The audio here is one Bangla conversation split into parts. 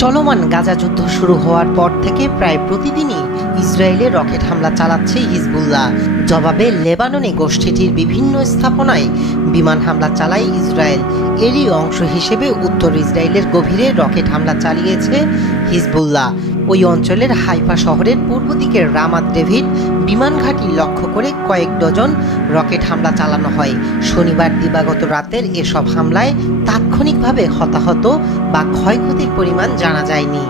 চলমান গাজা যুদ্ধ শুরু হওয়ার পর থেকে প্রায় প্রতিদিনই ইসরায়েলে রকেট হামলা চালাচ্ছে হিজবুল্লাহ। জবাবে লেবাননে গোষ্ঠীটির বিভিন্ন স্থাপনায় বিমান হামলা চালায় ইসরায়েল। এরই অংশ হিসেবে উত্তর ইসরায়েলের গভীরে রকেট হামলা চালিয়েছে হিজবুল্লাহ। ওই অঞ্চলের হাইফা শহরের পূর্ব দিকের রামাত ডেভিড বিমান ঘাঁটি লক্ষ্য করে কয়েক ডজন রকেট হামলা চালানো হয়। শনিবার দিবাগত রাতের এসব হামলায় তাৎক্ষণিকভাবে হতাহত বা ক্ষয়ক্ষতির পরিমাণ জানা যায়নি।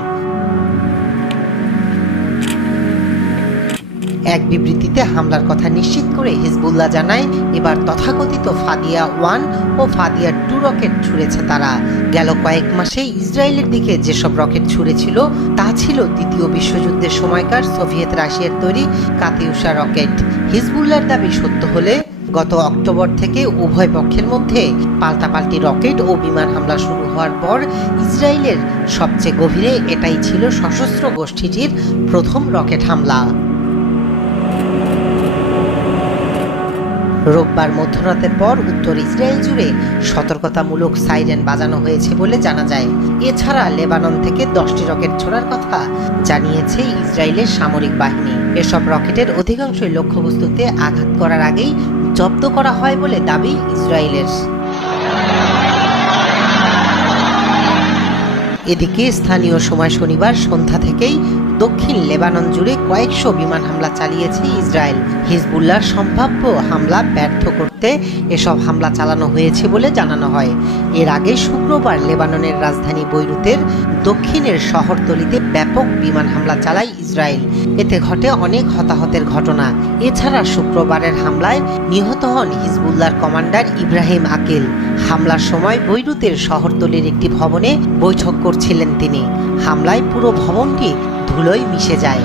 এক বিবৃতিতে হামলার কথা নিশ্চিত করে হিজবুল্লাহ জানায়, এবার তথাকথিত ফাদিয়া 1 ও ফাদিয়া 2 রকেট ছুড়েছে তারা। গেল কয়েক মাসে ইসরায়েলের দিকে যেসব রকেট ছুড়েছিল তা ছিল দ্বিতীয় বিশ্বযুদ্ধের সময়কার সোভিয়েত রাশিয়ার তৈরি কাতিউশা রকেট। হিজবুল্লাহর দাবি সত্য হলে গত অক্টোবর থেকে উভয় পক্ষের মধ্যে পাল্টাপাল্টি রকেট ও বিমান হামলা শুরু হওয়ার পর ইসরায়েলের সবচেয়ে গভীরে এটাই ছিল সশস্ত্র গোষ্ঠীটির প্রথম রকেট হামলা। রোববার মধ্যরাতের পর উত্তর ইসরায়েল জুড়ে সতর্কতামূলক সাইরেন বাজানো হয়েছে বলে জানা যায়। এছাড়া লেবানন থেকে 10টি রকেট ছোড়ার কথা জানিয়েছে ইসরায়েলের সামরিক বাহিনী। এসব রকেটের অধিকাংশই লক্ষ্যবস্তুতে আঘাত করার আগেই জব্দ করা হয় বলে দাবি ইসরায়েলের। এদিকে স্থানীয় সময় শনিবার সন্ধ্যা থেকেই দক্ষিণ লেবানন জুড়ে কয়েকশো বিমান হামলা চালিয়েছে ইসরায়েল। হিজবুল্লাহর সম্ভাব্য হামলা ব্যর্থ করতে এসব হামলা চালানো হয়েছে বলে জানানো হয়। এর আগে শুক্রবার লেবাননের রাজধানী বৈরুতের দক্ষিণের শহরতলিতে ব্যাপক বিমান হামলা চালায় ইসরায়েল। এতে ঘটে অনেক হতাহতের ঘটনা। এছাড়া শুক্রবারের হামলায় নিহত হন হিজবুল্লাহর কমান্ডার ইব্রাহিম আকিল। হামলার সময় বৈরুতের শহরতলির একটি ভবনে বৈঠক করছিলেন তিনি। হামলায় পুরো ভবনটি ধুলোয় মিশে যায়।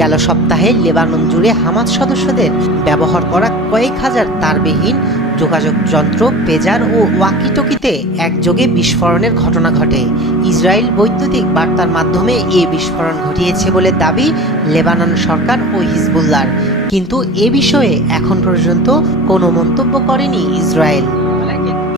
গেল সপ্তাহে লেবানন জুড়ে হামাস সদস্যদের ব্যবহার করা কয়েক হাজার তারবিহীন যোগাযোগ যন্ত্র, পেজার ও ওয়াকিটকিতে একযোগে বিস্ফোরণের ঘটনা ঘটে। ইসরায়েল বৈদ্যুতিক বার্তার মাধ্যমে এই বিস্ফোরণ ঘটিয়েছে বলে দাবি লেবানন সরকার ও হিজবুল্লাহর, কিন্তু এ বিষয়ে এখন পর্যন্ত কোনো মন্তব্য করেনি ইসরায়েল।